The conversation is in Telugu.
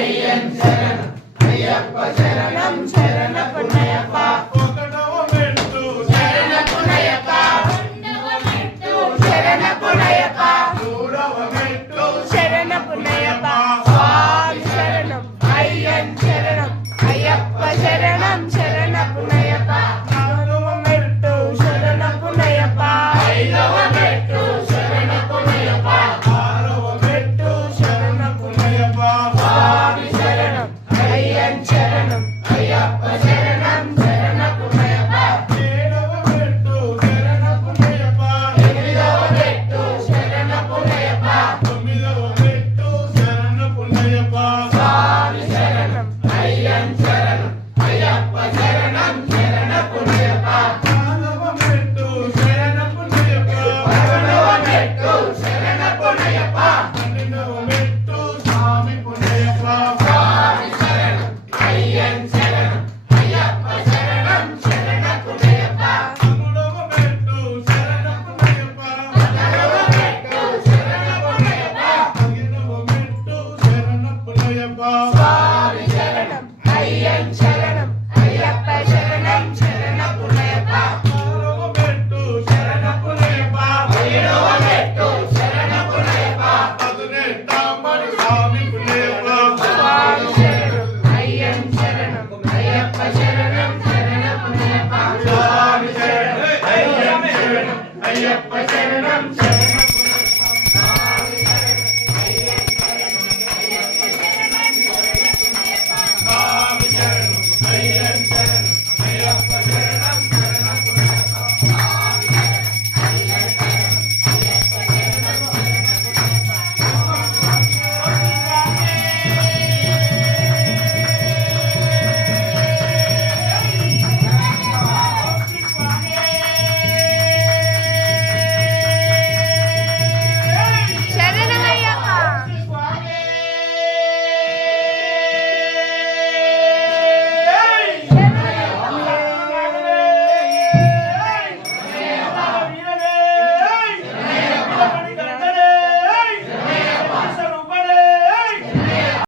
అయ్యన్ శరణం అయ్యప్ప శరణం శరణ పుణ్యప్ప ఒకటవ మెట్టు శరణ పుణ్యప్ప రెండవ మెట్టు శరణ పుణ్యప్ప మూడవ మెట్టు శరణ పుణ్యప్ప స్వామి శరణం అయ్యన్ శరణం అయ్యప్ప శరణం శరణ పుణ్యప్ప నాలుగవ మెట్టు శరణ పుణ్యప్ప ఐదవ మెట్టు శరణ పుణ్యప్ప ఆరవ మెట్టు శరణ పుణ్యప్ప స్వామి శరణం అయ్యన్ శరణం అయ్యప్ప శరణం శరణ పుణ్యప్ప ఏడవ మెట్టు శరణ పుణ్యప్ప ఎనిమిదవ మెట్టు శరణ పుణ్యప్ప తొమ్మిదవ మెట్టు శరణ పుణ్యప్ప స్వామి శరణం అయ్యన్ శరణం అయ్యప్ప శరణం శరణ పుణ్యప్ప పదవ మెట్టు శరణ పుణ్యప్ప పదకొండవ మెట్టు శరణ పుణ్యప్ప పన్నెండవ మెట్టు స్వామి పుణ్యప్ప స్వామి శరణం అయ్యన్ శరణం అయ్యప్ప శరణం శరణ పుణ్యప్ప పదమూడవ మెట్టు శరణ పుణ్యప్ప పదహారవ మెట్టు శరణ పుణ్యప్ప పదిహేనవ మెట్టు శరణ పుణ్యప్ప